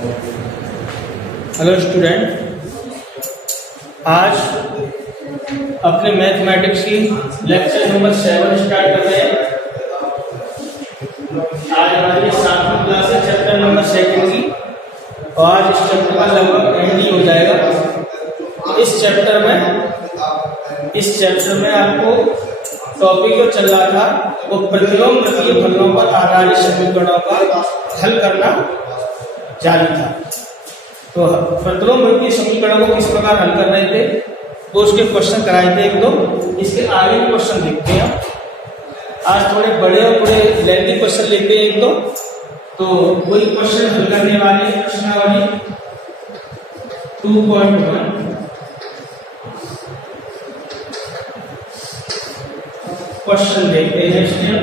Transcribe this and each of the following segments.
Hello student, आज अपने mathematics की लेक्चर नंबर 7 स्टार्ट कर रहे हैं। आज हमारी 7वीं क्लास है, चैप्टर नंबर 2 की, और आज इस चैप्टर का लगभग एंड ही हो जाएगा। इस चैप्टर में आपको टॉपिक जो चल रहा था वो प्रतिलोमवृत्तीय फलनों पर आधारित समीकरणों का हल करना जारी था। तो प्रतिलोमवृत्तीय समीकरणों को किस प्रकार हल कर रहे थे, तो उसके क्वेश्चन कराए थे एक दो। इसके आगे क्वेश्चन देखते हैं। आज थोड़े बड़े और थोड़े लेंथी क्वेश्चन लेते हैं एक दो, तो वही क्वेश्चन हल करने वाले प्रश्नावली 2.1 क्वेश्चन देखते हैं। इसमें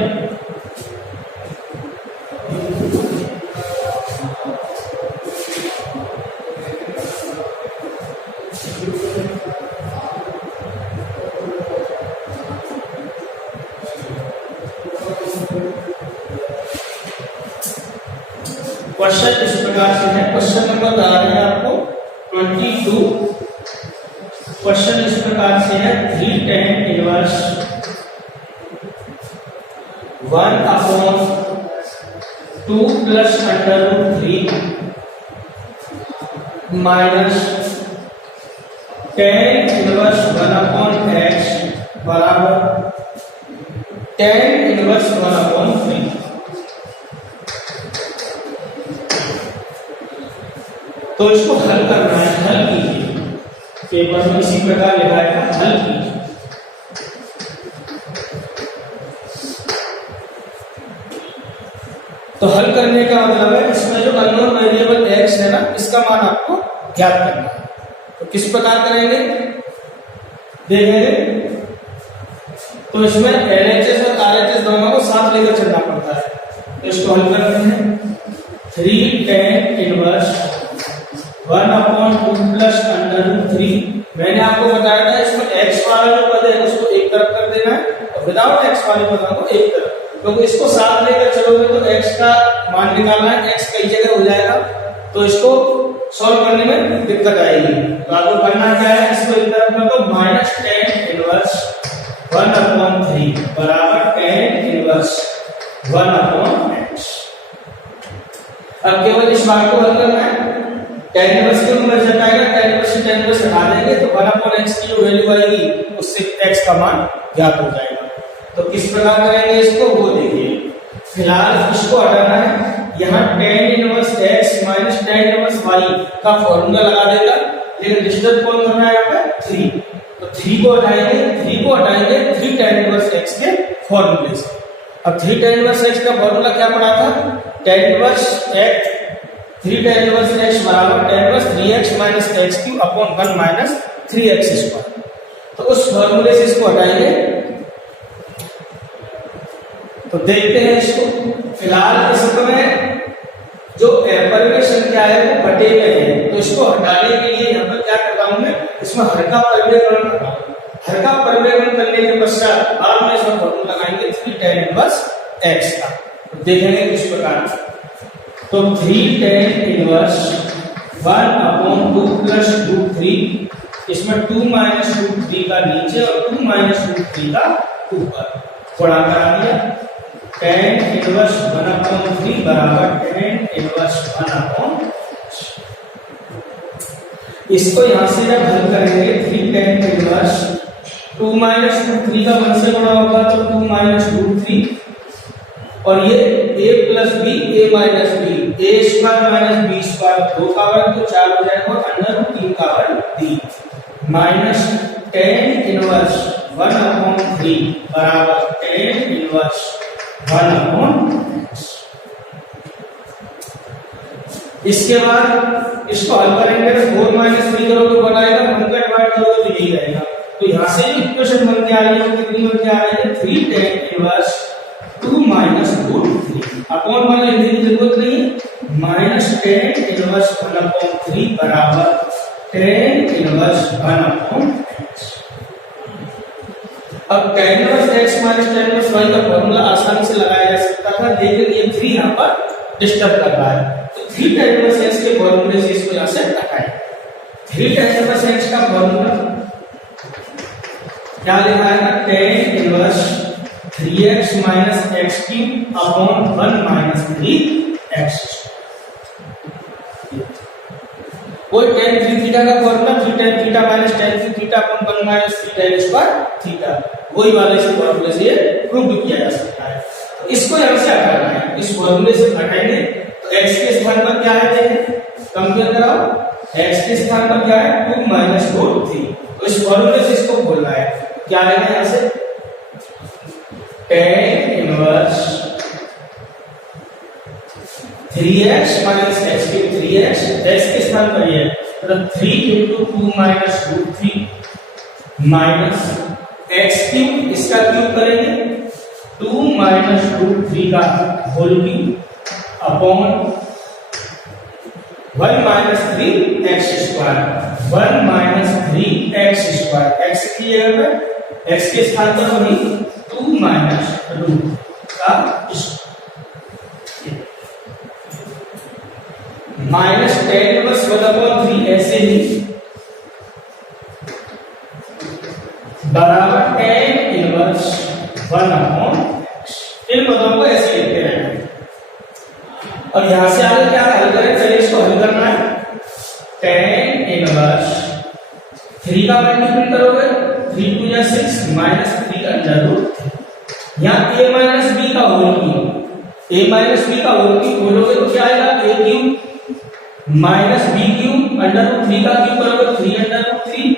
क्वेश्चन इस प्रकार से है। क्वेश्चन नंबर बता रहे हैं आपको 22। क्वेश्चन इस प्रकार से है, 3 tan inverse 1/2 plus √3 minus tan inverse 1/x बराबर tan इनवर्स 1/3। तो इसको हल करना है, हल कीजिए। पेपर में इसी प्रकार लिखा है, हल कीजिए। तो हल करने का मतलब है इसमें जो अननोन वेरिएबल x है ना, इसका मान आपको ज्ञात करना है। तो किस प्रकार करेंगे देखेंगे। तो इसमें LHS और RHS दोनों को साथ लेकर चलना पड़ता है। तो इसको हल करते हैं। 3 tan इनवर्स 1/2 प्लस √3। मैंने आपको बताया था इसमें x वाला जो पद है उसको एक तरफ कर देना है और विदाउट x वाले पदों को एक तरफ, क्योंकि इसको साथ लेकर चलोगे तो x का मान निकालना है, x कई जगह हो जाएगा, तो इसको सॉल्व करने में दिक्कत आएगी। तो आपको करना क्या है, इसको एक तरफ कर दो, माइनस tan इनवर्स 1/3 बराबर tan इनवर्स 1/x। अब केवल इस बात को हल करना है। tan इनवर्स के ऊपर घटाएगा, tan इनवर्स से tan इनवर्स हटा देंगे तो 1/x की जो वैल्यू आएगी उससे x का मान ज्ञात हो जाएगा। तो किस प्रकार करेंगे इसको वो देखिए। फिलहाल इसको हटाना है। यहाँ tan inverse x minus tan inverse y का फॉर्मूला लगा देगा, लेकिन डिस्टर्ब कौन करना है यहाँ पे 3। तो 3 को हटाएंगे 3 tan इनवर्स x के फॉर्मूले से। अब 3 tan इनवर्स x का फॉर्मूला क्या पड़ा था, tan inverse x 3 tan inverse x बराबर tan inverse 3x minus x³ upon 1 minus 3x²। तो उस फॉर्मूले से इसको हटाएंगे। तो देखते हैं इसको। फिलहाल इसमें जो परिमेय संख्या है वो बटे में है, तो इसको हटाने के लिए यहाँ पर क्या करता हूं मैं, इसमें हर का परिमेयकरण करता हूं। हर का परिमेयकरण करने के पश्चात बाद में इसमें फॉर्मूला लगाएंगे 3 tan इनवर्स x का। तो देखेंगे किस प्रकार। तो 3 tan इनवर्स 1/2 प्लस √3, इसमें 2 माइनस √3 का नीचे और 2 माइनस √3 का ऊपर गुणा करा दिया। tan इनवर्स 1/3 बराबर tan इनवर्स 1/x। इसको यहां से जब हल करेंगे 3 tan इनवर्स 2 माइनस √3 का 1 से गुणा होगा तो 2 माइनस √3, और ये a plus b a minus b a² minus b² 2 का वर्ग तो 4 हो जाएगा, और √3 का वर्ग d माइनस tan इनवर्स 1/3 बराबर tan इनवर्स 1/x। इसके बाद इसको हल करेंगे तो 4 माइनस 3 करोगे बनाएगा, 1 का डिवाइड करोगे तो यही रहेगा। तो यहां से इक्वेशन बन के आ रही है, कितनी बन के आ रही है, 3 tan इनवर्स 2 माइनस √3 अपॉन 1 लिखने की जरूरत नहीं, माइनस tan इनवर्स 1/3 बराबर tan इनवर्स 1/x। अब tan inverse x minus tan inverse y का फॉर्मूला आसानी से लगाया जा सकता था, लेकिन ये 3 यहाँ पर डिस्टर्ब कर रहा है। तो 3 tan इनवर्स x के फॉर्मूले से इसको यहां से हटाएं। 3 tan इनवर्स x का फॉर्मूला क्या लिखा है? tan inverse 3x minus x cube upon 1 minus 3x। कोई tan 3 थीटा का formula 3 tan theta minus tan 3 theta upon 1 minus 3 tan square theta, वही वाले से फॉर्मूले से प्रूव किया जा सकता है। तो इसको यहां से हटाना है, इस फॉर्मूले से हटाएंगे तो x के स्थान पर क्या है देखें, कंपेयर कराओ। x के स्थान पर क्या है? 2 माइनस रूट 3। तो इस फॉर्मूले से इसको खोलना है, क्या आएगा यहां से? tan inverse 3x minus x cube 3x, x के स्थान पर ये मतलब 3 into 2 minus root 3 minus x cube, इसका क्यूब करेंगे 2 माइनस रूट 3 का whole cube upon 1 minus 3 x square, 1 minus 3 x square, x की जगह पे x के स्थान पर वही 2 माइनस रूट का माइनस tan इनवर्स 1/3 ऐसे ही बराबर tan इनवर्स 1/x। इन पदों को ऐसे लिखते रहेंगे और यहां से आगे क्या हल करें? चलिए इसको हल करना है। tan इनवर्स 3 का मल्टीपल करोगे 3 2 या 6 माइनस 3 अंडर रूट। यहां a माइनस b का whole cube, a minus b का होल क्यूब बोलोगे तो क्या आएगा? a cube minus b cube under root 3 का क्यूब करोगे 3 under root 3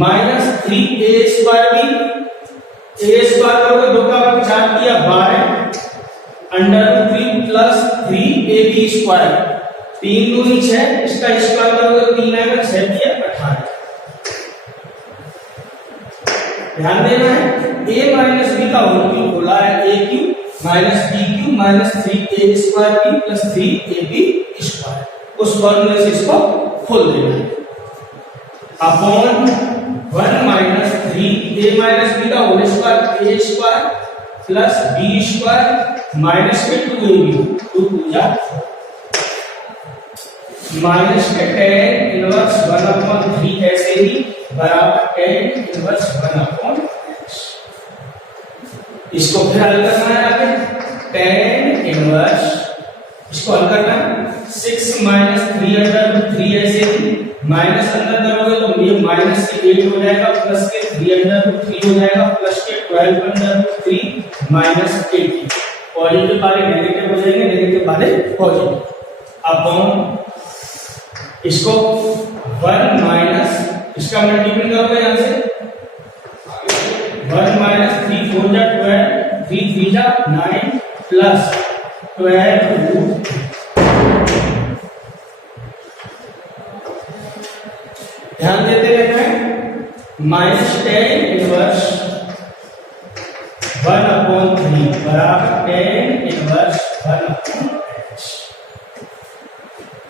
minus 3 a square b, a square करोगे 2 का 4 किया 12 under root 3 plus 3 a b square, 3 दूनी 6, इसका स्क्वायर करोगे 3 आएगा 6 किया 18। ध्यान देना है a माइनस b का होल क्यूब बोला है a cube minus b cube minus 3a square b plus 3ab square, उस फॉर्मूले से इसको खोल देना है upon 1 minus 3 a minus b का whole square a square plus b square minus के 2ab 2 2 जा माइनस के tan इनवर्स 1/3 ऐसे ही बराबर tan इनवर्स 1/x। इसको फिर हल करना है आगे। tan इनवर्स, इसको हल करना है 6 माइनस 3 अंडर रूट 3 ऐसे ही माइनस अंदर करोगे तो ये माइनस के 8 हो जाएगा प्लस के 3 अंडर रूट 3 हो जाएगा प्लस के 12 अंडर रूट 3 माइनस 80। पॉजिटिव वाले नेगेटिव हो जाएंगे, नेगेटिव वाले पॉजिटिव अपॉन इसको 1 माइनस, इसका मल्टीपल करोगे यहां से 1 माइनस 3 4 जा 12 3 3 जा 9 प्लस 12 रूट। ध्यान देते रहना माइनस tan इनवर्स 1/3 बराबर tan इनवर्स 1/x।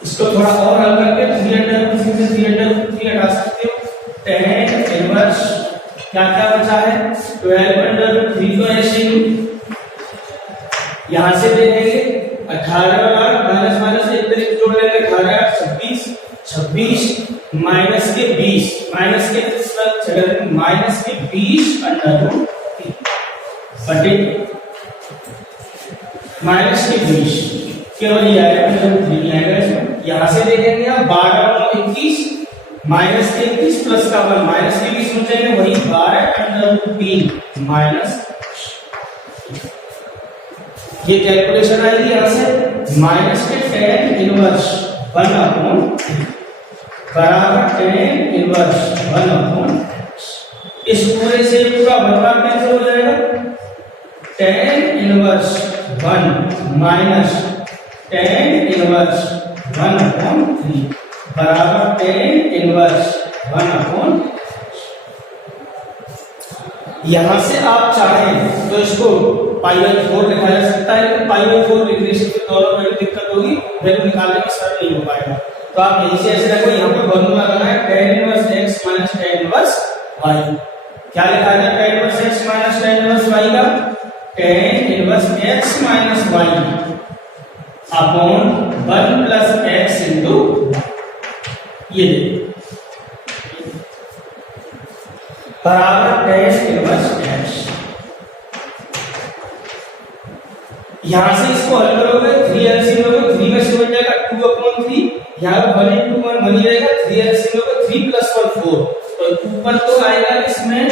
इसको थोड़ा और हल करके 3 अंडर रूट 3 से 3 अंडर रूट 3 हटा सकते हो। tan इनवर्स क्या क्या बचा है 12 अंडर रूट 3 तो ऐसे ही यहां से देखेंगे 18 और माइनस माइनस एक तरीके जोड़ लेंगे 18 26 26 माइनस के 20 माइनस के माइनस के 20 अंडर रूट 3 बटे माइनस के 20 केवल ये आएगा अंडर रूट 3 आएगा इसमें। यहां से देखेंगे आप 12 और 21 माइनस के 21 प्लस का 1 माइनस के 20 सोचेंगे वही 12 अंडर रूट 3 माइनस। ये कैलकुलेशन आएगी यहां से माइनस के tan इनवर्स 1/3 बराबर tan इनवर्स 1/x। इस पूरे से पूरा बराबर कैंसिल हो जाएगा tan inverse 1 minus tan inverse 1/3 बराबर tan इनवर्स 1/x। यहां से आप चाहें तो इसको π/4 लिखा जा सकता है, लेकिन π/4 लिखने से फिर दोनों में दिक्कत होगी, वैल्यू निकालने में सरल नहीं हो पाएगा। तो आप यहीं से ऐसे रखो, यहाँ पर फॉर्मूला लगाना है tan inverse x minus tan inverse y। क्या लिखा है tan inverse x minus tan inverse y का tan inverse x minus y upon 1 plus plus x into ये बराबर टेन इनवर्स एक्स। यहां से इसको हल करोगे 3 एलसीएम लोगे 3 में से बच जाएगा 2/3, यहां पर 1 into 1 बन जाएगा 3 एलसीएम लोगे 3 + 1 4, तो ऊपर तो आएगा इसमें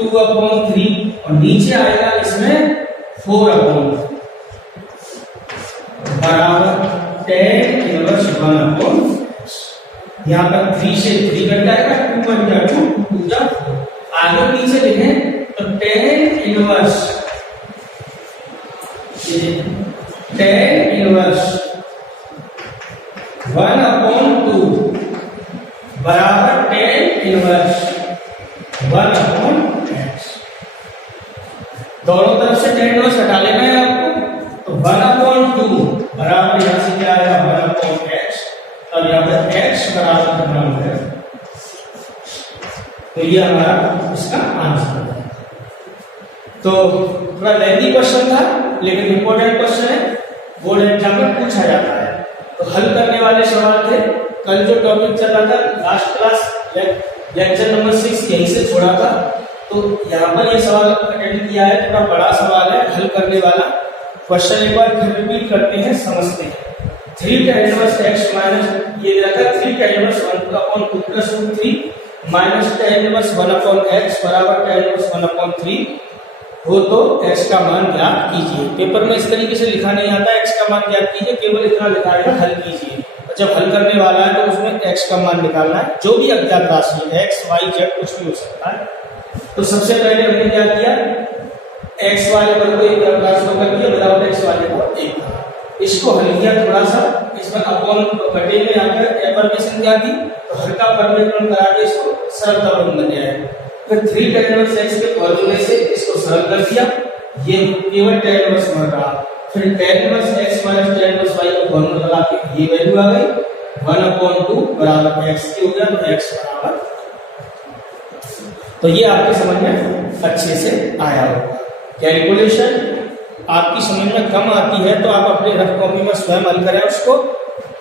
2/3 और नीचे आएगा इसमें 4/3 बराबर 10 इनवर्स 1/, यहाँ पर 3 से 3 कट जाएगा 2 1 जा 2 2 जा 4, आगे पीछे लिखें तो 10 इनवर्स 1/2 बराबर 10 इनवर्स 1/x। दोनों तरफ से 10 इनवर्स हटा लेना है आपको, तो 1/2 बराबर यहां से क्या आएगा 1/x, और यहाँ पर x बराबर करना है, तो ये हमारा इसका आंसर है। तो थोड़ा लेंथी क्वेश्चन था लेकिन इंपॉर्टेंट क्वेश्चन है, बोर्ड एग्जाम में पूछा जाता है। तो हल करने वाले सवाल थे। कल जो टॉपिक चल रहा था लास्ट क्लास लेक्चर नंबर 6 यहीं से छोड़ा था, तो यहाँ पर ये सवाल अटेंड किया है, थोड़ा बड़ा सवाल है हल करने वाला। क्वेश्चन एक बार फिर रिपीट करते हैं, समझते हैं। 3 tan इनवर्स x माइनस ये रखा 3 tan inverse 1/2 plus 3 minus tan inverse 1/x बराबर tan इनवर्स 1/3 हो, तो x का मान ज्ञात कीजिए। पेपर में इस तरीके से लिखा नहीं आता x का मान ज्ञात कीजिए, केवल इतना लिखा है हल कीजिए। जब हल करने वाला है तो उसमें x का मान निकालना है, जो भी अज्ञात राशि है x y z कुछ भी हो सकता है। तो सबसे पहले हमने क्या किया, x वाले पर को एक राशि को कर दिया, विदाउट x वाले को एक था, इसको हल किया थोड़ा सा, इसमें अपॉन बटे में आकर एफर्मेशन क्या दी, तो हर का परिवर्तन करा के इसको सरलता बन गया है। फिर 3 tan इनवर्स x के फॉर्मूले से इसको सरल कर दिया, ये केवल tan इनवर्स बन रहा। फिर tan inverse x minus tan inverse y को फॉर्मूला लगा के ये वैल्यू आ गई 1/2 बराबर x की हो गया, तो x बराबर, तो ये आपके समझ में अच्छे से आया होगा। कैलकुलेशन आपकी समझ में कम आती है तो आप अपने रफ कॉपी में स्वयं हल करें उसको।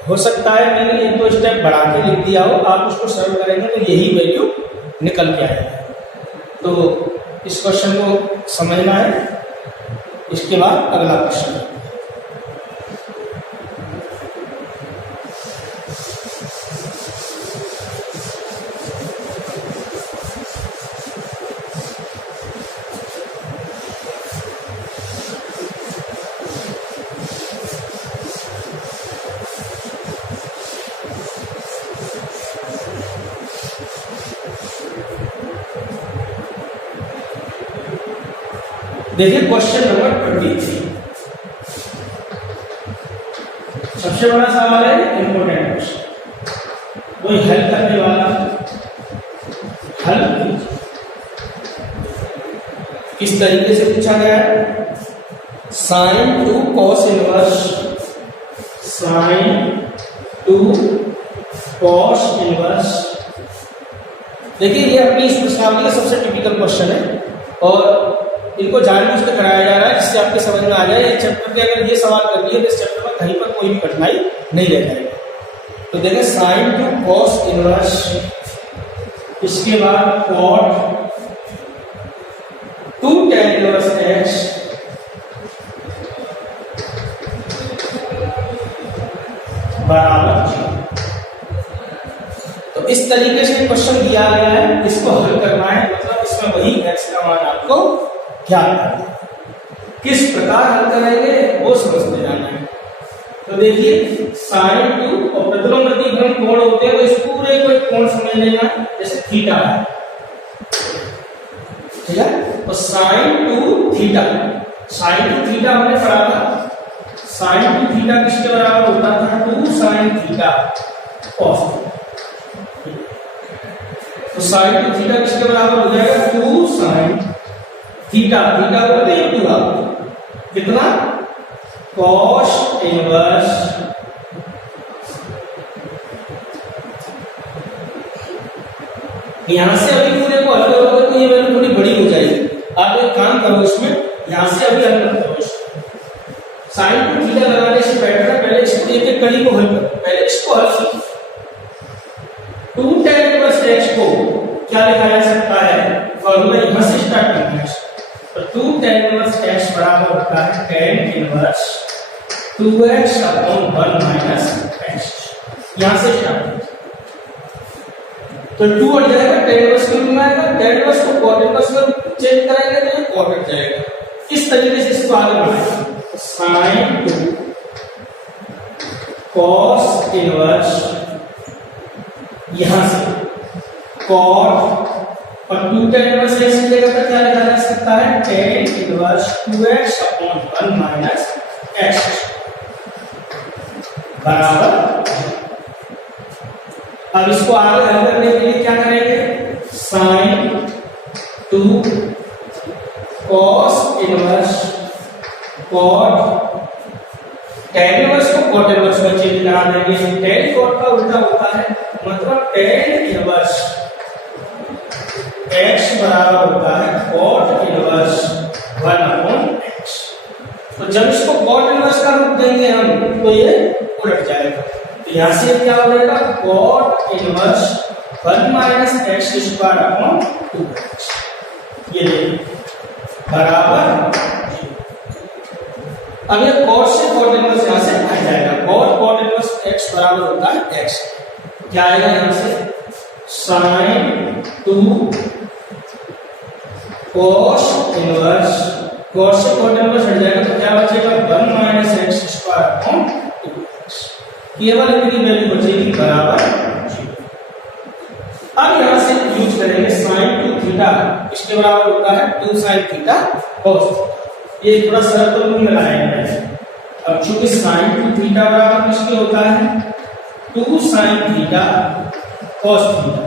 हो सकता है मैंने एक दो स्टेप बढ़ा के लिख दिया हो, आप उसको सरल करेंगे तो यही वैल्यू निकल के आएगी। तो इस क्वेश्चन को समझना है, इसके बाद अगला क्वेश्चन। देखिए क्वेश्चन नंबर 23, सबसे बड़ा सवाल है, इंपोर्टेंट क्वेश्चन। कोई हल करने वाला हल किस तरीके से पूछा गया है, sin 2 cos inverse sin 2 cos inverse. देखिए ये अपनी इस प्रश्नावली का सबसे टिपिकल क्वेश्चन है और इनको जानबूझ कर कराया जा रहा है जिससे आपके समझ में आ जाए। एक चैप्टर के अगर ये सवाल कर लिए तो इस चैप्टर में कहीं पर कोई भी कठिनाई नहीं रह जाएगी। तो देखें sin 2 cos इनवर्स, इसके बाद cot 2 tan इनवर्स x बराबर 0। तो इस तरीके से क्वेश्चन दिया गया है, इसको हल करना है, मतलब इसमें वही x का मान आपको क्या किस प्रकार हल करेंगे वो समझते जाना है। तो देखिए sin 2 और प्रतिलोम प्रतिघन कोण होते हैं, तो इस पूरे को एक कोण समझ लेना, जैसे थीटा है, ठीक है। तो sin 2 थीटा, sin 2 थीटा हमने पढ़ा था, sin 2 थीटा किसके बराबर होता था, 2 sin थीटा cos। तो sin 2 थीटा किसके बराबर हो जाएगा, 2 sin थीटा, थीटा को बताइए पूरा कितना, cos इनवर्स यहां से अभी पूरे को हल करोगे तो ये वैल्यू थोड़ी बड़ी हो जाएगी। आप एक काम करो, इसमें यहां से अभी हल करो, sin 2 थीटा लगाने से बेटर है पहले इसको एक एक कड़ी को हल करो। इसको हल कीजिए। 2 tan इनवर्स x को क्या लिखा जा सकता है, फॉर्मूला यहां से स्टार्ट करना है। तो 2 tan इनवर्स x बराबर होता है tan inverse 2x upon 1 minus x। यहां से स्टार्ट करें तो 2 हट जाएगा, tan इनवर्स के रूप में आएगा, tan इनवर्स को cot इनवर्स में चेंज कराएंगे तो ये cot हट जाएगा। इस तरीके से इसको आगे बढ़ाएंगे। sin 2 cos इनवर्स यहां से cot और 2 tan इनवर्स x की जगह पर क्या लिखा जा सकता है, tan inverse 2x upon 1 minus x बराबर। अब इसको आगे हल करने के लिए क्या करेंगे, sin 2 cos inverse cot tan inverse को cot इनवर्स में चेंज करा देंगे। tan cot का उल्टा होता है, मतलब tan इनवर्स x बराबर होता है cot इनवर्स 1 अपॉन x। तो जब इसको cot इनवर्स का रूप देंगे हम तो ये उलट जाएगा। तो यहां से क्या हो जाएगा, cot inverse 1 minus x square upon 2x, ये बराबर। अब ये cot से cot इनवर्स यहां से हट जाएगा। cot इनवर्स x बराबर होता है x, क्या आएगा यहां से, sin 2 cos इनवर्स, cos से cot इनवर्स हट जाएगा तो क्या बचेगा, 1 minus x square upon 2x, केवल इतनी वैल्यू बचेगी बराबर 0। अब यहां से यूज करेंगे sin 2 थीटा, इसके बराबर होता है 2 sin थीटा cos। ये थोड़ा सरल रूप में लगाएंगे। अब चूंकि sin 2 थीटा बराबर किसके होता है, 2 sin थीटा cos थीटा,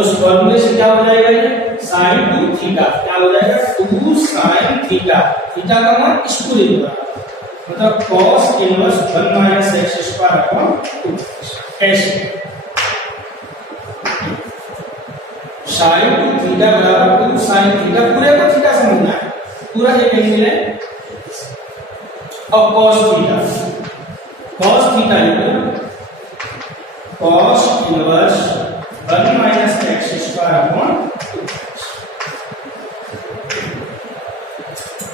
उस फॉर्मूले से क्या हो जाएगा, ये sin 2 थीटा क्या हो जाएगा, 2 sin थीटा, थीटा का मान इस पूरे का मतलब cos inverse 1 minus x square upon 2 ऐसे। sin 2 थीटा बराबर 2 sin थीटा, पूरे को थीटा समझना है, पूरा एक एंगल है। और cos theta equal cos inverse 1 minus x square upon 2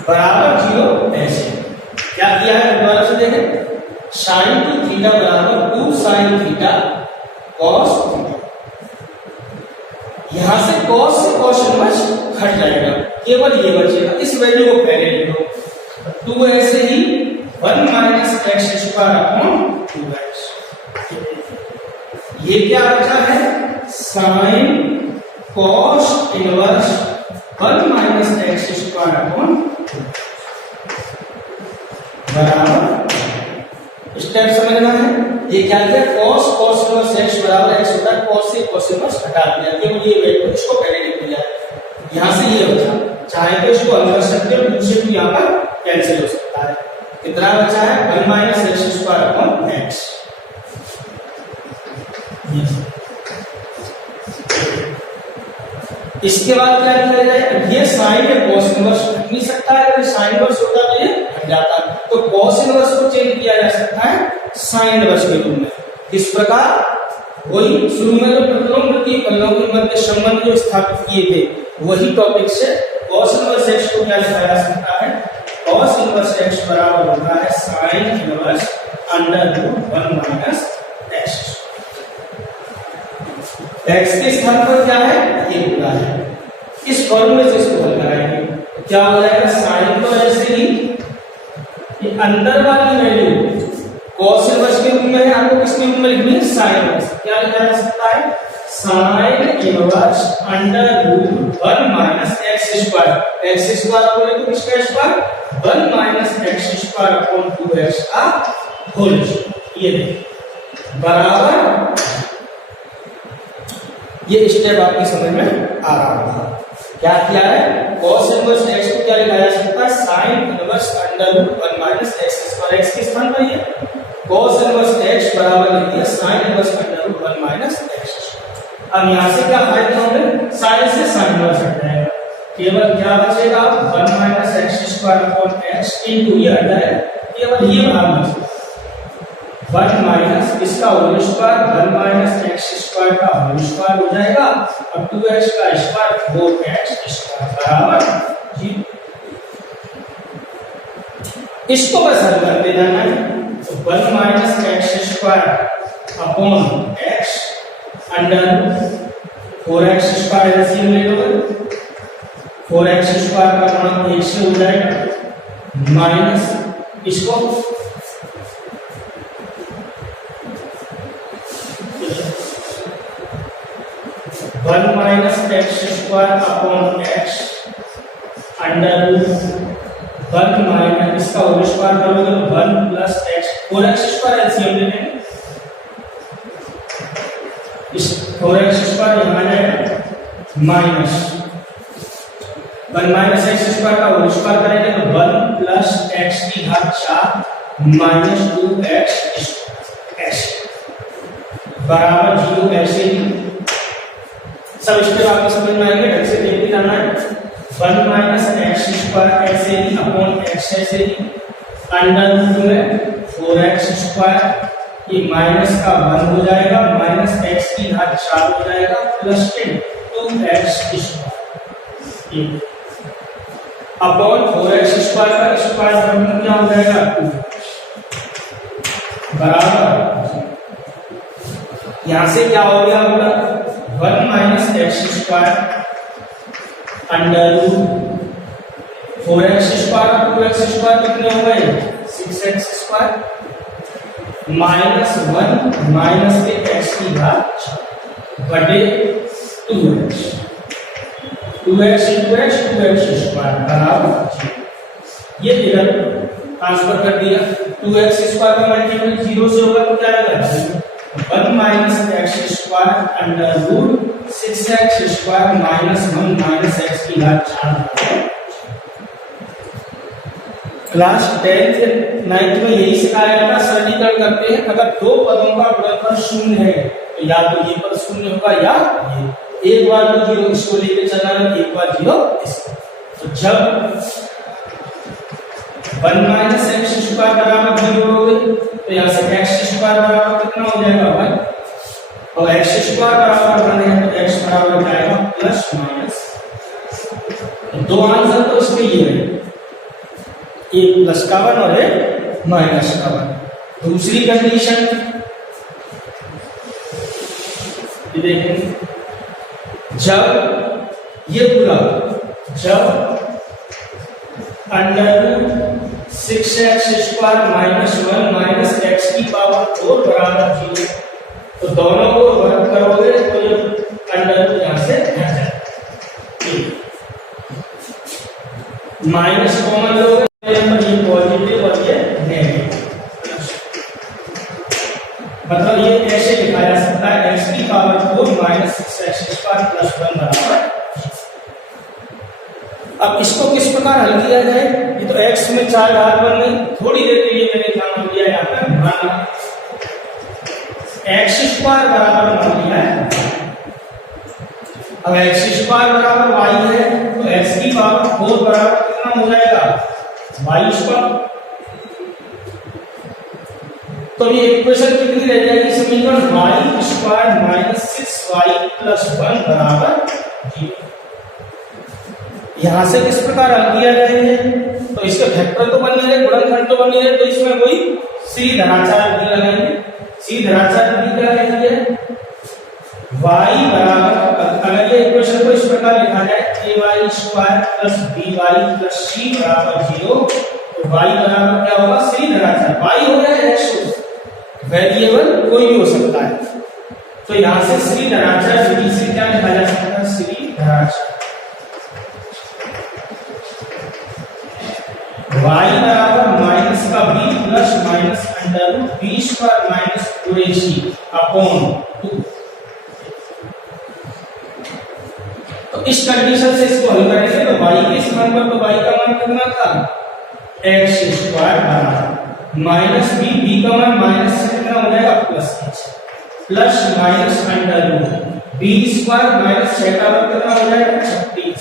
बराबर 0 ऐसे। क्या किया है दोबारा से देखें, sin 2 थीटा बराबर 2 sin थीटा cos थीटा। यहां से cos इनवर्स हट जाएगा, केवल ये बचेगा, इस वैल्यू को पहले लिखो। 2 ऐसे ही 1 minus x square upon 2x, ये क्या बचा है, sin cos inverse 1 minus x square upon बराबर। स्टेप समझना है, ये क्या किया, cos इनवर्स x बराबर x होता है, cos से cos इनवर्स हटा दिया, केवल ये वैल्यू इसको पहले लिख दिया। यहां से ये बचा, चाहे तो इसको हल कर सकते हो, 2 से 2 यहां पर कैंसिल हो सकता है। कितना बचा है, 1 minus x square upon x। इसके बाद क्या लिखा जाए, ये sin है, cos इनवर्स हट नहीं सकता है, अगर sin इनवर्स होता तो ये हट जाता, तो cos इनवर्स को चेंज किया जा सकता है sin इनवर्स के रूप में। इस प्रकार वही शुरू में जो प्रतिलोम के मध्य संबंध जो स्थापित किए थे, वही टॉपिक से cos इनवर्स x को क्या लिखा जा सकता है, cos इनवर्स x बराबर होता है sin inverse under root 1 minus x। x के स्थान पर क्या है, ये पूरा है। इस फॉर्मूले से इसको हल कराएंगे, क्या हो जाएगा, sin तो ऐसे ही ये अंदर वाली वैल्यू cos इनवर्स के रूप में है, आपको किसके रूप में लिखनी है, sin इनवर्स। क्या लिखा जा सकता है, sin inverse under root 1 minus x square, x square बोले तो किसका square, 1 minus x square upon 2x का होल स्क्वायर, ये बराबर। ये स्टेप आपकी समझ में आ रहा होगा। क्या किया है, cos इनवर्स x को क्या लिखा जा सकता है, sin inverse under root 1 minus x square, x के स्थान पर ये cos इनवर्स x बराबर लिख दिया sin inverse under root 1 minus x। अब यहां से क्या फायदा होंगे, sin से sin इनवर्स हट जाएगा, केवल क्या बचेगा, 1 minus x square upon x into ये हट जाएगा, केवल ये भाग बचेगा। वन माइनस इसका whole square, one minus x square का होल स्क्वायर हो जाएगा और 2x का स्क्वायर 4x स्क्वायर बराबर 0। इसको बस हल करते जाना है। तो 1 minus x square upon x under 4x square LCM ले लो, 4x स्क्वायर का मान 1 से हो जाएगा माइनस इसको 1 minus x square upon x under 1 minus इसका होल स्क्वायर करोगे तो 1 plus x 4x square LCM ले लेंगे, इस 4x स्क्वायर यहाँ आ जाएगा माइनस 1 माइनस एक्स स्क्वायर का होल स्क्वायर करेंगे तो 1 प्लस एक्स की घात 4 माइनस 2x स्क्वायर बराबर 0। ऐसे ही सब इसके आपको समझ में आएंगे, ढंग से देखते जाना है। 1 माइनस एक्स स्क्वायर ऐसे ही अपॉन एक्स ऐसे ही अंडर रूट में 4x स्क्वायर ये माइनस का 1 हो जाएगा माइनस एक्स की घात 4 हो जाएगा plus 2x square upon 4x square का स्क्वायर मतलब क्या हो जाएगा 2 बराबर यहां से क्या हो गया होगा 1 minus x square under root 4x square और 2x स्क्वायर कितने हो गए 6x स्क्वायर माइनस 1 माइनस के x की घात बटे 2x 2x into x 2x square बराबर ये फिगर ट्रांसफर कर दिया 2x स्क्वायर का मल्टीपल 0 से होगा तो क्या आएगा 1 minus x square under root 6x square minus 1 minus x की घात 4। क्लास 10th 9th में यही सिखाया जाता, सरलीकरण करते हैं। अगर दो पदों का गुणनफल शून्य है तो या तो ये पद शून्य होगा या ये, एक बार तो 0 इसको लेके चलना है, एक बार 0 इसको। तो जब 1 माइनस एक्स स्क्वायर बराबर 0 हो गई तो यहाँ से एक्स स्क्वायर बराबर कितना हो जाएगा भाई, और एक्स स्क्वायर बराबर बनेगा तो एक्स बराबर हो जाएगा प्लस माइनस। तो दो आंसर तो इसके ये है, एक प्लस का 1 और एक माइनस का 1। दूसरी कंडीशन देखें, जब ये पूरा जब under 6x square minus 1 minus x की पावर 4 बराबर 0, तो दोनों को वर्ग करोगे तो ये अंडर यहां से हट जाएगा, माइनस कॉमन लोगे ये पॉजिटिव और ये नेगेटिव, मतलब ये ऐसे लिखा जा सकता है x की power 4 minus 6x square plus 1 बराबर। अब इसको किस प्रकार हल किया जाए, ये तो x में 4 घात बन गई, थोड़ी देर के लिए मैंने काम किया यहाँ पर मान x स्क्वायर बराबर मान लिया है। अब x स्क्वायर बराबर y है तो x की पावर 4 बराबर कितना हो जाएगा y स्क्वायर। तो ये इक्वेशन कितनी रह जाएगी, समीकरण y square minus 6y plus 1 बराबर 0। यहां से किस प्रकार हल किया जाएंगे, तो इसके फैक्टर तो बन नहीं रहे, गुणनखंड तो बन नहीं रहे, तो इसमें वही सीधी धनाचार विधि लगाएंगे। सीधी धनाचार विधि क्या कहती है, y बराबर, अगर ये इक्वेशन को इस प्रकार लिखा जाए ay square plus by plus c बराबर 0, तो y बराबर क्या होगा सीधी धनाचार, y हो या x हो, वेरिएबल कोई भी हो सकता है। तो यहां से सीधी धनाचार विधि से क्या लिखा जा सकता है, सीधी धनाचार y बराबर माइनस का b plus minus under root b square minus 4ac upon 2। तो इस कंडीशन से इसको हल करेंगे तो y के स्थान पर तो y का मान कितना था x स्क्वायर बराबर माइनस b का मान माइनस से कितना हो जाएगा plus h plus minus under root b square minus 6 का वर्ग कितना हो जाएगा 36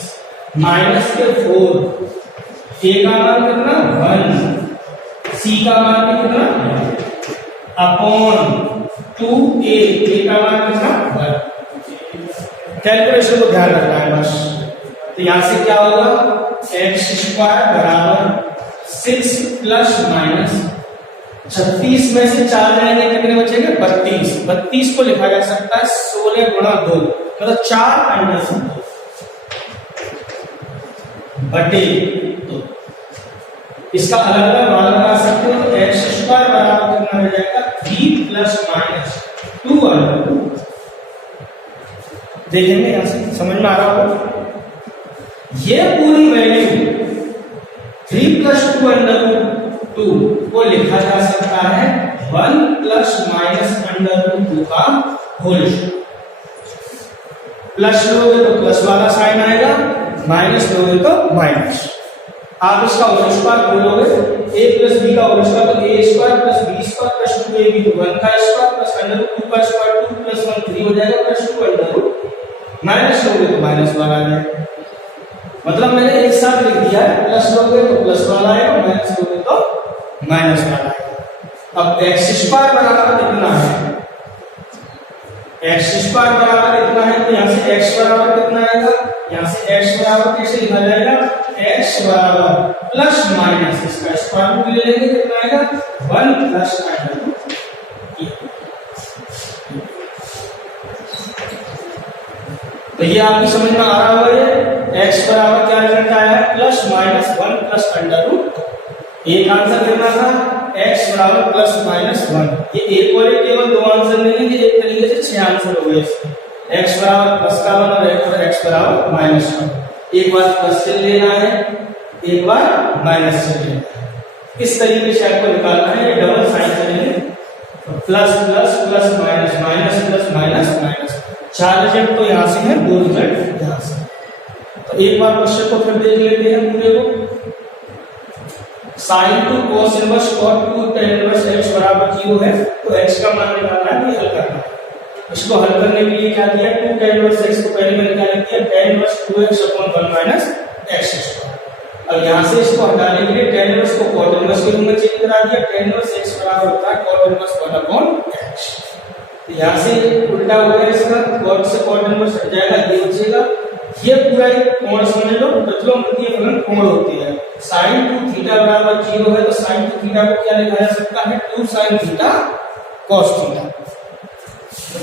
माइनस के 4, a का मान कितना 1, c का मान भी कितना, अपॉन 2a, a का मान कितना 1। कैलकुलेशन को ध्यान रखना है बस। तो यहां से क्या होगा, एक्स स्क्वायर बराबर 6 प्लस माइनस 36 में से 4 जाएंगे कितने बचेंगे 32। 32 को लिखा जा सकता है 16 गुणा 2 मतलब 4 अंडर 2 बटे 2। इसका अलग अलग मान लगा सकते हो। तो एक्स स्क्वायर बराबर कितना हो जाएगा 3 प्लस माइनस 2 अंडर 2। देखेंगे यहां से समझ में आ रहा होगा। ये पूरी वैल्यू 3 प्लस 2 अंडर 2 को लिखा जा सकता है 1 प्लस माइनस अंडर 2 का होल। प्लस लोगे तो प्लस वाला साइन आएगा, माइनस लोगे तो माइनस। आप इसका होल स्क्वायर बोलोगे a प्लस b का होल स्क्वायर तो a square plus b square plus 2ab तो 1 का स्क्वायर प्लस अंडर 2 का स्क्वायर 2 प्लस 1 3 हो जाएगा प्लस 2 अंडर माइनस लोगे तो माइनस वाला आ जाएगा। मतलब मैंने एक साथ लिख दिया है, प्लस लोगे तो प्लस वाला आएगा, माइनस लोगे तो माइनस वाला आएगा। अब एक्स स्क्वायर बराबर कितना है, एक्स स्क्वायर बराबर इतना है तो यहाँ से एक्स बराबर कितना आएगा, यहाँ से एक्स बराबर कैसे लिखा जाएगा, एक्स बराबर प्लस माइनस इसका स्क्वायर रूट ले लेंगे कितना आएगा 1 प्लस अंडर। तो ये आपकी समझ में आ रहा होगा। एक्स बराबर क्या रिजल्ट आया है plus minus 1 plus under root. एक आंसर देना था एक्स बराबर प्लस माइनस 1। ये एक और केवल दो आंसर लेंगे, एक तरीके से 6 आंसर हो गए इसके। एक्स बराबर प्लस का 1 और एक्स बराबर माइनस 1। एक बार प्लस से लेना है, एक बार माइनस से लेना है। इस तरीके से आपको निकालना है, डबल साइन से लेंगे plus plus plus minus minus plus minus minus. 4 result तो यहाँ से है, 2 रिजल्ट यहाँ से। तो एक बार क्वेश्चन को फिर देख लेते हैं पूरे को। sin 2 cos inverse cot 2 tan inverse x बराबर 0 है तो x का मान निकालना है, तो हल करना है। इसको हल करने के लिए क्या किया, 2 tan इनवर्स x को पहले मैंने क्या लिख दिया tan inverse 2x upon 1 minus x square. अब यहाँ से इसको हटाने के लिए tan इनवर्स को cot इनवर्स के रूप में चेंज करा दिया। tan इनवर्स x बराबर होता है cot इनवर्स 1 अपॉन x। यहाँ से उल्टा हो गया इसका, cot से cot इनवर्स हट जाएगा, ये बचेगा। ये पूरा एक कोण समझ लो, प्रतिलोममूर्तीय फलन कोण होती है। sin 2 थीटा बराबर 0 है तो sin 2 थीटा को क्या लिखा जा सकता है 2 sin theta cos theta.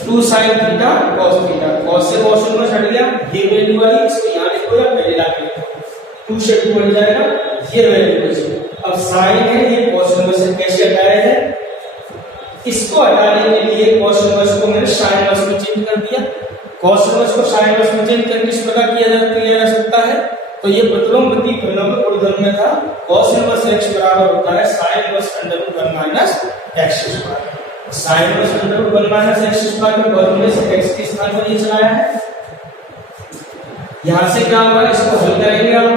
2 sin theta cos theta, cos से cos इनवर्स हट गया, ये वैल्यू वाली इसको यहाँ लिखो या पहले ला के लिखो, 2 से 2 हट जाएगा, ये वैल्यू बची। अब sin है ये cos इनवर्स से कैसे हटाया है, इसको हटाने के लिए cos इनवर्स को मैंने sin इनवर्स में चेंज कर दिया। cos इनवर्स को sin इनवर्स में चेंज करके किस प्रकार किया जा सकता है, तो ये प्रतिलोममूर्तीय फलनों में गुणधर्म में था। cos इनवर्स x बराबर होता है sin inverse under root 1 minus x square. sin inverse under root 1 minus x square के वर्ग से x के स्थान पर ये चलाया है। यहां से क्या होगा, इसको हल करेंगे आप,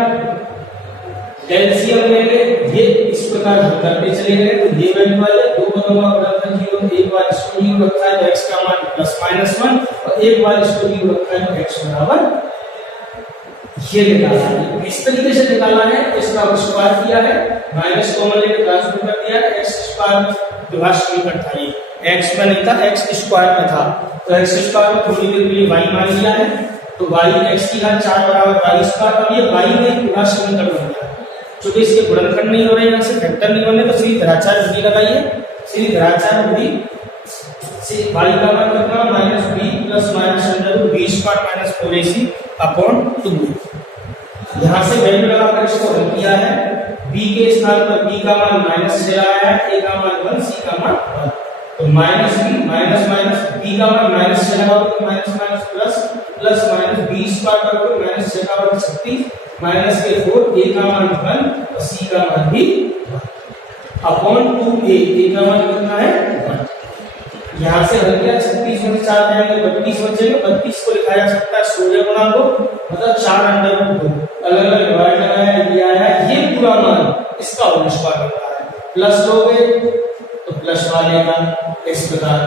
एलसीएम लेंगे, ये इस प्रकार हल करते चले गए तो ये वैल्यू वाले दो पदों का गुणनफल 0, एक बार इसको 0 रखा है तो x का मान प्लस माइनस 1 और एक बार इसको 0 रखा है तो x बराबर ये निकाला है। इस तरीके से निकाला है, इसका स्क्वायर किया है, माइनस कॉमन लेके ट्रांसफर कर दिया है, x स्क्वायर विभाग समीकरण था, ये x में नहीं था x स्क्वायर में था तो x स्क्वायर को थोड़ी देर के लिए y मान लिया है तो y x की घात 4 बराबर y स्क्वायर। अब ये y में विभाग समीकरण बन गया, क्योंकि इसके गुणनखंड नहीं हो रहे, यहाँ से फैक्टर नहीं बने तो सीधी धराचार विधि लगाइए। सीधी धराचार विधि से y का मान कितना minus b plus minus under root b square minus 4ac upon 2। यहाँ से वैल्यू लगाकर इसको हल किया है, b के स्थान पर b का मान माइनस से लगाया है, a का मान 1 c का मान 1 तो minus b minus minus b का मान माइनस से लगाओ तो minus minus plus plus minus b square करोगे माइनस 6 का वर्ग 36 माइनस के 4 a का मान 1 और c का मान भी 1 अपॉन 2a, a का मान कितना है 1। यहाँ से हल किया 36 में 4 जाएंगे 32 बचेगा, 32 को लिखा जा सकता है 16 गुणा 2 मतलब 4 अंडर रूट 2। अलग अलग डिवाइड लगाया, ये आया ये पूरा मान, इसका होल स्क्वायर बनता है। प्लस लोगे तो प्लस वाले का इस प्रकार,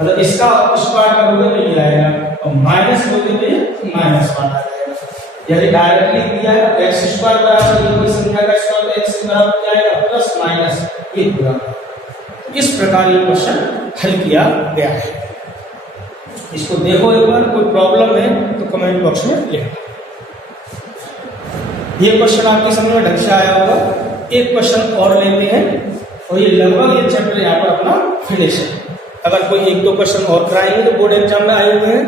मतलब इसका स्क्वायर करोगे तो ये आएगा और माइनस लोगे तो ये माइनस वाला आएगा। यदि डायरेक्टली दिया है x स्क्वायर बराबर कोई संख्या का स्क्वायर तो x बराबर क्या आएगा प्लस माइनस ये पूरा। इस प्रकार ये क्वेश्चन हल किया गया है। इसको देखो एक बार, कोई प्रॉब्लम है तो कमेंट बॉक्स में लिखो। ये क्वेश्चन आपके समझ में ढंग से आया होगा। एक क्वेश्चन और लेते हैं और ये लगभग ये चैप्टर यहाँ पर अपना फिनिश है। अगर कोई एक दो क्वेश्चन और कराएंगे तो बोर्ड एग्जाम में आए हुए हैं।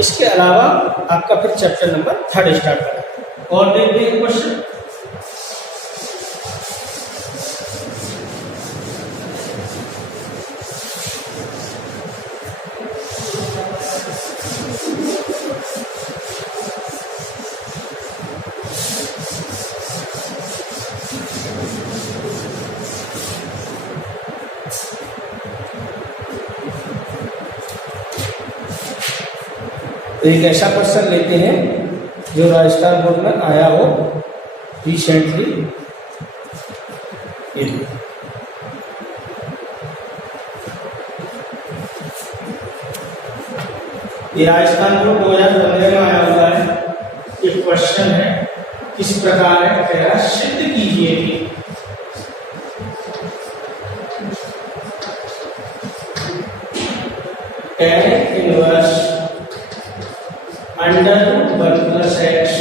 इसके अलावा आपका फिर चैप्टर नंबर 3 स्टार्ट करें। और देखते हैं क्वेश्चन। एक ऐसा क्वेश्चन लेते हैं जो राजस्थान बोर्ड में आया हो रिसेंटली। ये राजस्थान बोर्ड 2015 में आया हुआ है। ये क्वेश्चन है, किस प्रकार है, कह रहा सिद्ध कीजिए कि tan inverse under root 1 plus x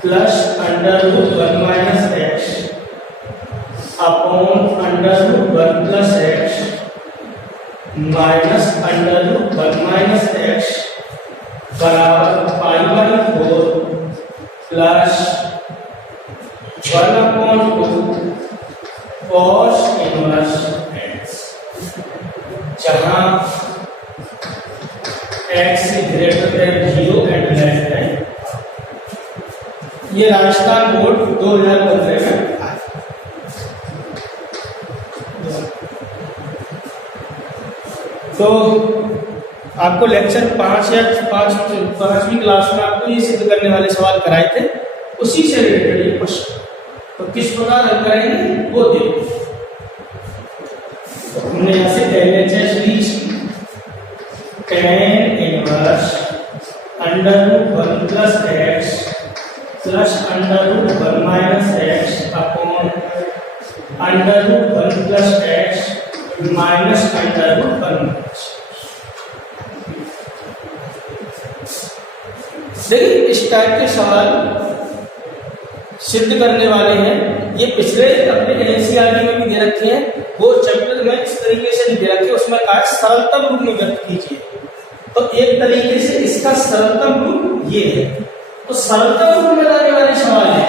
plus under root 1 minus x upon under root 1 plus x minus under root 1 minus x बराबर π/4 प्लस 1/2 cos इनवर्स एक्स, जहां x greater than 0 and less than. ये Rajasthan board 2015 में आया। तो आपको lecture 5 या 5वीं class में आपको ये सिद्ध करने वाले सवाल कराए थे, उसी से रिलेटेड ये क्वेश्चन। तो किस प्रकार हल करेंगे वो देखो। तो हमने यहां से LHS ली, tan inverse under root 1 plus x plus under root 1 minus x upon under root 1 plus x minus under root 1 minus. देखिए इस टाइप के सवाल सिद्ध करने वाले हैं। ये पिछले अपने NCERT में भी दे रखे हैं, वो चैप्टर में इस तरीके से नहीं दे रखे। उसमें कहा सरलतम रूप में व्यक्त कीजिए। तो एक तरीके से इसका सरलतम रूप ये है। तो सरलतम रूप में लाने वाले सवाल है,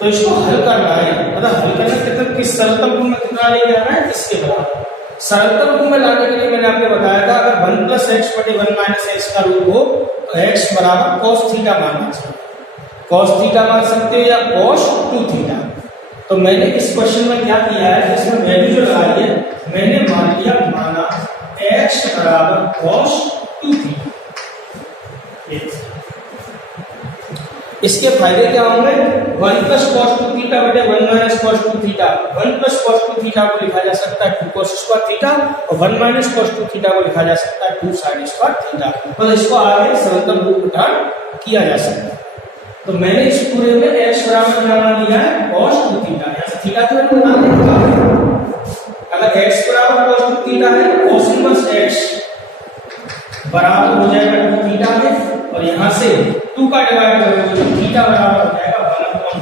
तो इसको हल करना है। मतलब हल करने के तक किस सरलतम रूप में कितना लेके आना है, इसके बराबर। सरलतम रूप में लाने के लिए मैंने आपको बताया था, अगर 1 प्लस एक्स बटे 1 माइनस एक्स का रूप हो तो एक्स बराबर cos थीटा मानना चाहिए। cos थीटा मान सकते हो या cos 2 थीटा। तो मैंने इस क्वेश्चन में क्या किया है, इसमें वैल्यू जो लगाई है मैंने मान लिया, माना x बराबर cos 2 थीटा। इसके फायदे क्या होंगे, 1 प्लस cos 2 थीटा बटे 1 minus cos 2 theta. 1 plus cos 2 theta को लिखा जा सकता है 2 cos स्क्वायर थीटा, और 1 माइनस cos 2 थीटा को लिखा जा सकता है 2 sin स्क्वायर थीटा। तो इसको आगे सरलतम रूप में किया जा सकता है। तो मैंने इस पूरे में x बराबर क्या मान लिया है, cos 2 थीटा। ऐसे थीटा तो मैंने मान लिया। अगर x बराबर cos 2 थीटा है, cos इनवर्स x बराबर हो जाएगा 2 थीटा में, और यहां से 2 का डिवाइड करोगे तो थीटा बराबर हो जाएगा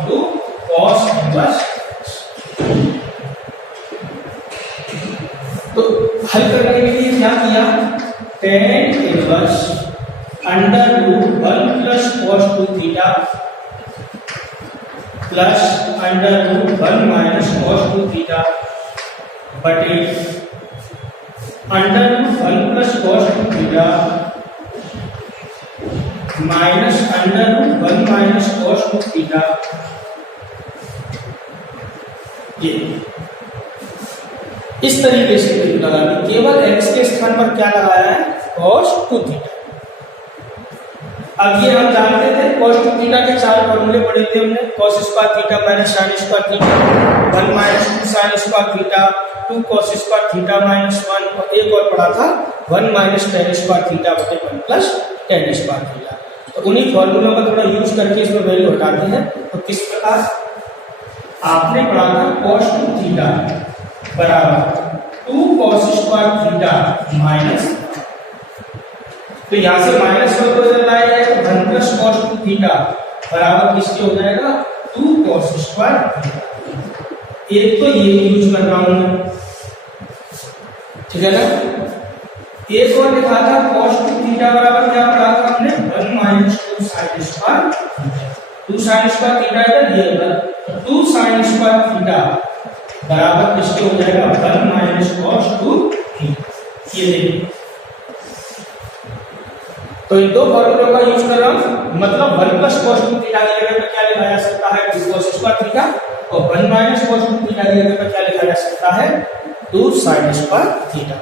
1/2 cos इनवर्स। तो हल करने के लिए क्या किया, tan inverse under root 1 plus cos 2 theta plus under root 1 minus cos 2 theta बटे under root 1 plus cos 2 theta minus under root 1 minus cos 2 theta. ये इस तरीके से लगा दी, केवल x के स्थान पर क्या लगाया है, cos 2 थीटा। अब ये हम जानते थे cos 2 थीटा के 4 फॉर्मूले पढ़े थे हमने, cos square theta minus sin square theta, 1 minus 2 sin square theta, 2 cos square theta minus 1, और एक और पढ़ा था 1 माइनस tan स्क्वायर थीटा बटे 1 प्लस tan स्क्वायर थीटा। तो उन्हीं फॉर्मूलों का थोड़ा यूज करके इसमें वैल्यू हटाते हैं। तो किस प्रकार आपने पढ़ा था cos 2 थीटा बराबर 2 cos स्क्वायर थीटा माइनस, तो यहां से माइनस हो जाता है तो 1 प्लस cos 2 थीटा बराबर किसके हो जाएगा 2 cos स्क्वायर थीटा। एक तो ये यूज कर रहा हूं मैं, ठीक है ना। एक और लिखा था cos 2 थीटा बराबर क्या पढ़ा था हमने 1 minus 2 sin square theta. 2 sin square theta इधर दिया था, तो 2 sin स्क्वायर थीटा बराबर किसके हो जाएगा 1 माइनस cos 2 थीटा। ये देखिए, तो इन दो फॉर्मूलों का यूज कर रहा हूं, मतलब 1 प्लस cos 2 थीटा की जगह पे क्या लिखा जा सकता है 2 cos स्क्वायर थीटा, और 1 माइनस cos 2 थीटा की जगह पे क्या लिखा जा सकता है 2 sin स्क्वायर थीटा।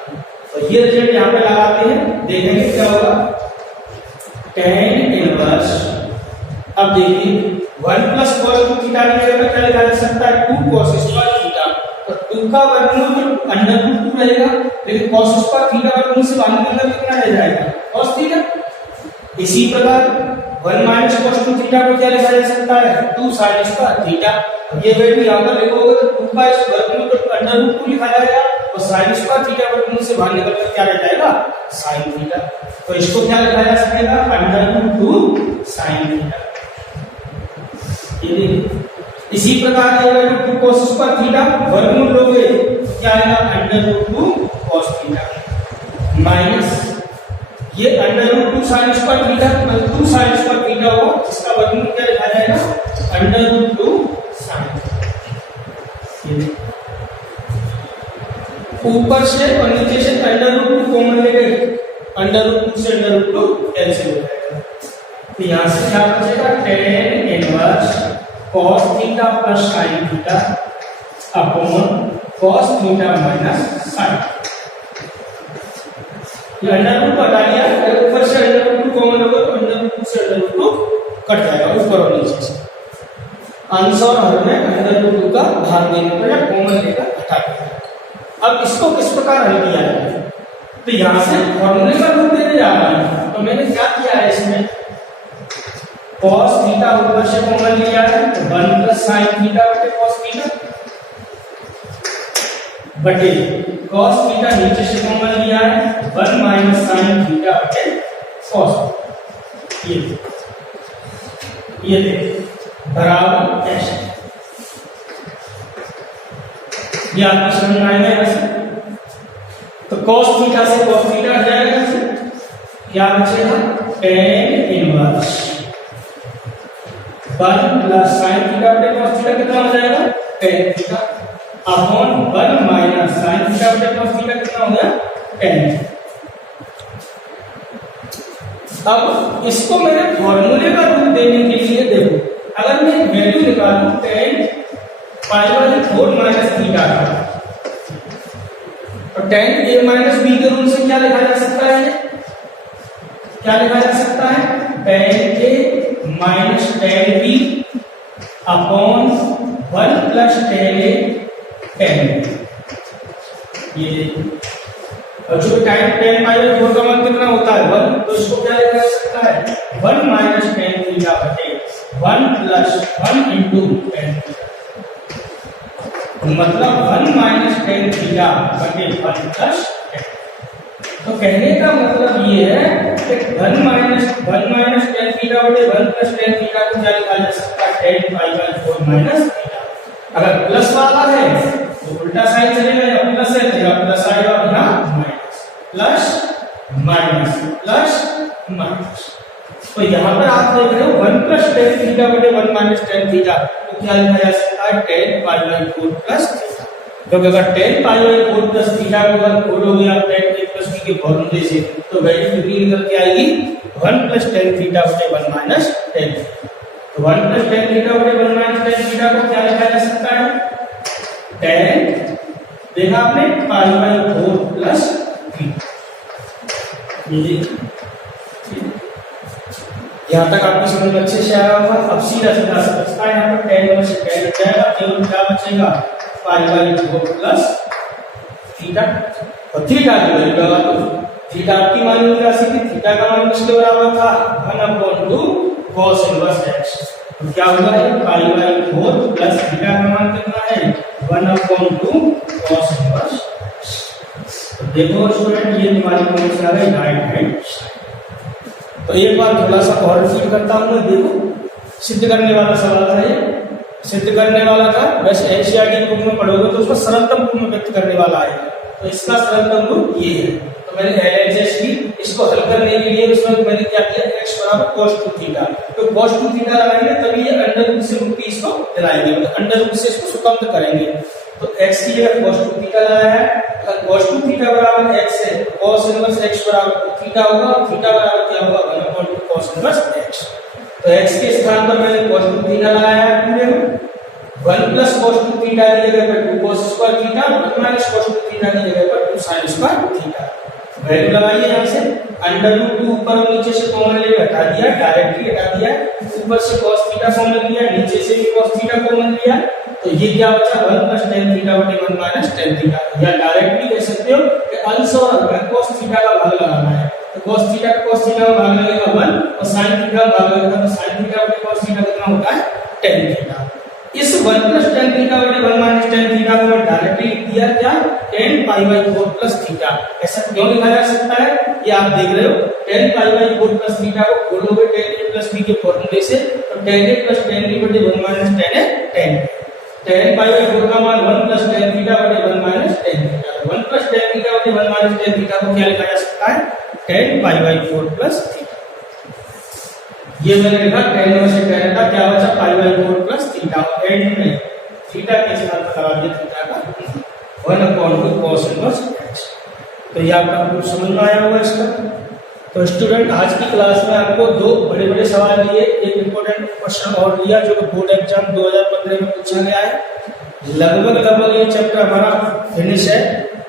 तो ये रिजल्ट यहाँ पे लगाते हैं, देखेंगे क्या होगा tan इनवर्स। अब देखिए 1 प्लस cos 2 थीटा की जगह पे क्या लिखा जा सकता है 2 cos स्क्वायर थीटा, तो 2 का वर्गमूल तो अंडर रूट 2 रहेगा, लेकिन cos स्क्वायर थीटा वर्गमूल से बाहर निकलकर कितना रह जाएगा cos थीटा। इसी प्रकार 1 माइनस cos 2 थीटा को क्या लिखा जा सकता है 2 sin स्क्वायर थीटा। ये वैल्यू यहाँ पर लिखोगे तो 2 का वर्गमूल तो अंडर रूट 2 लिखा जाएगा, और sin स्क्वायर थीटा वर्गमूल से बाहर निकलकर क्या रह जाएगा sin थीटा। तो इसको क्या लिखा जा सकेगा अंडर रूट 2 sin थीटा। इसी प्रकार ये वैल्यू 2 cos स्क्वायर थीटा वर्गमूल लोगे क्या आएगा under root 2 cos theta minus ये under root 2 sin square theta, 2 sin square theta हो इसका वर्गमूल क्या लिखा जाएगा अंडर रूट 2 sin। ऊपर से और नीचे से अंडर रूट 2 कॉमन लेंगे, अंडर रूट 2 से अंडर रूट 2 कैंसिल हो जाएगा, तो यहां से क्या बचेगा tan inverse cos theta plus sin theta upon cos theta minus sin। ये अंडर रूट हटा लिया, ऊपर से अंडर रूट 2 कॉमन होगा तो अंडर रूट 2 से अंडर रूट 2 कट जाएगा ऊपर और नीचे से। अंश और हर में अंडर रूट 2 का भाग देने पर या कॉमन लेकर हटा दिया। अब इसको किस प्रकार हल किया जाए, तो यहां से फॉर्मूले का रूप देने जा रहा है, तो मैंने क्या किया है इसमें cos थीटा ऊपर से कॉमन लिया है तो 1 प्लस sin थीटा बटे cos थीटा बटे cos थीटा नीचे से कॉमन लिया है 1 माइनस sin थीटा बटे cos। ये बराबर ऐसे ये आपकी समझ में आएगा ऐसे। तो cos थीटा से cos थीटा हट जाएगा, क्या बचेगा tan inverse 1 plus sin theta बटे cos थीटा कितना हो जाएगा tan theta upon 1 minus sin theta बटे cos थीटा कितना हो गया tan। अब इसको मैंने फॉर्मूले का रूप देने के लिए देखो, अगर मैं वैल्यू निकालूं tan pi by 4 minus theta का, तो tan a माइनस b के रूल से क्या लिखा जा सकता है, क्या लिखा जा सकता है tan a minus tan b upon 1 plus tan a tan b। ये और जो tan पाई बाई 4 का मान कितना होता है 1, तो इसको क्या लिखा जा सकता है 1 माइनस tan थीटा बटे 1 प्लस 1 इंटू tan थीटा, मतलब 1 माइनस tan थीटा बटे 1 प्लस tan। तो कहने का मतलब ये है कि 1 माइनस tan थीटा बटे 1 प्लस tan थीटा को क्या लिखा जा सकता है tan pi by 4 minus theta. अगर प्लस वाला है तो उल्टा साइन चलेगा, या प्लस है तो या प्लस आएगा या minus, plus minus plus minus. तो यहाँ पर आप देख रहे हो 1 प्लस tan थीटा बटे 1 माइनस tan थीटा को क्या लिखा जा सकता है tan pi by 4 plus theta. क्योंकि अगर tan pi by 4 plus theta को अगर खोलोगे आप tan a प्लस b के फॉर्मूले से, तो वैल्यू कितनी निकल के आएगी 1 प्लस tan थीटा बटे 1 माइनस tan थीटा। तो 1 प्लस tan थीटा बटे 1 माइनस tan थीटा को क्या लिखा जा सकता है tan, देखा आपने पाई बाई 4 प्लस थीटा। यहाँ तक आपकी समझ में अच्छे से आया होगा। अब सीधा सीधा समझता है, यहाँ पर tan में से tan हट जाएगा, केवल क्या बचेगा पाई बाई 4 प्लस थीटा, और थीटा की वैल्यू लगा दो। थीटा आपकी मालूम राशि थी, थीटा का मान किसके बराबर था 1/2 cos इनवर्स x। तो क्या होगा पाई बाई 4 प्लस थीटा का मान कितना है 1/2 cos इनवर्स। तो देखो स्टूडेंट ये तुम्हारी कौन सी आ गई, राइट हैंड साइड। तो एक बार थोड़ा सा और रिपीट करता हूँ मैं, देखो सिद्ध करने वाला सवाल था ये, सिद्ध करने वाला था। वैसे एनसीईआरटी बुक में पढ़ोगे तो उसका सरलतम रूप में व्यक्त करने वाला आएगा, तो इसका सरलतम रूप ये है। तो मैंने एलएचएस की इसको हल करने के लिए इसमें मैंने क्या किया, x बराबर cos 2 थीटा, तो cos 2 थीटा लगाएंगे तभी ये अंडर रूट से मुक्ति इसको दिलाएंगे, मतलब अंडर रूट से इसको स्वतंत्र करेंगे। तो x की जगह cos 2 थीटा लगाया है, अगर cos 2 थीटा बराबर x है, cos इनवर्स x बराबर थीटा होगा, और थीटा बराबर क्या होगा, 1/2 cos इनवर्स x। तो x के स्थान पर मैंने cos 2 थीटा लगाया है पूरे में, 1 प्लस cos 2 थीटा की जगह पर 2 cos square theta, 1 minus cos 2 theta की जगह पर 2 sin स्क्वायर थीटा। वैल्यू लगाइए यहाँ से, अंडर रूट 2 ऊपर और नीचे से कॉमन लेके हटा दिया, डायरेक्टली हटा दिया, ऊपर से cos थीटा कॉमन लिया, नीचे से भी cos थीटा कॉमन लिया, तो ये क्या बचा, 1 प्लस tan थीटा बटे 1 माइनस tan थीटा। या डायरेक्टली कह सकते हो कि अंश और हर में cos थीटा का भाग लगाना है, तो cos थीटा का cos थीटा का भाग लगेगा 1, और sin थीटा का भाग लगेगा, तो sin थीटा बटे cos थीटा कितना होता है, tan थीटा। इस 1 प्लस tan थीटा बटे 1 माइनस tan थीटा को मैं डायरेक्टली लिख दिया क्या, tan pi by 4 plus theta. ऐसा क्यों लिखा जा सकता है, ये आप देख रहे हो, tan pi by 4 plus theta को खोलोगे tan a प्लस b के फॉर्मूले से, तो tan a plus tan b बटे 1 minus tan a tan tan pi by 4 का मान 1 प्लस tan थीटा बटे 1 minus tan theta. 1 plus tan theta बटे 1 माइनस tan थीटा को क्या लिखा जा सकता है, tan pi by 4 plus theta. ये मैंने लिखा tan में से tan का क्या बचा, पाई बाई 4 प्लस थीटा, और एंड में थीटा के स्थान पर लगा दिया थीटा का 1/2 cos इनवर्स x। तो ये आपका प्रूफ समझ में आया होगा इसका। तो स्टूडेंट आज की क्लास में आपको दो बड़े बड़े सवाल लिए, एक इंपॉर्टेंट क्वेश्चन और लिया जो बोर्ड एग्जाम 2015 में पूछा गया है। लगभग ये चैप्टर हमारा फिनिश है।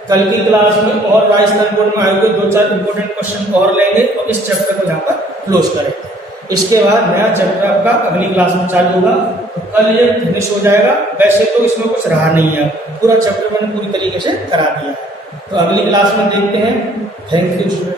कल की क्लास में और राजस्थान बोर्ड में आए हुए 2-4 इंपॉर्टेंट क्वेश्चन और लेंगे और इस चैप्टर को यहाँ पर क्लोज करेंगे। इसके बाद नया चैप्टर आपका अगली क्लास में चालू होगा, तो कल ये फिनिश हो जाएगा। वैसे तो इसमें कुछ रहा नहीं है, पूरा चैप्टर मैंने पूरी तरीके से करा दिया है। तो अगली क्लास में देखते हैं। Thank you student.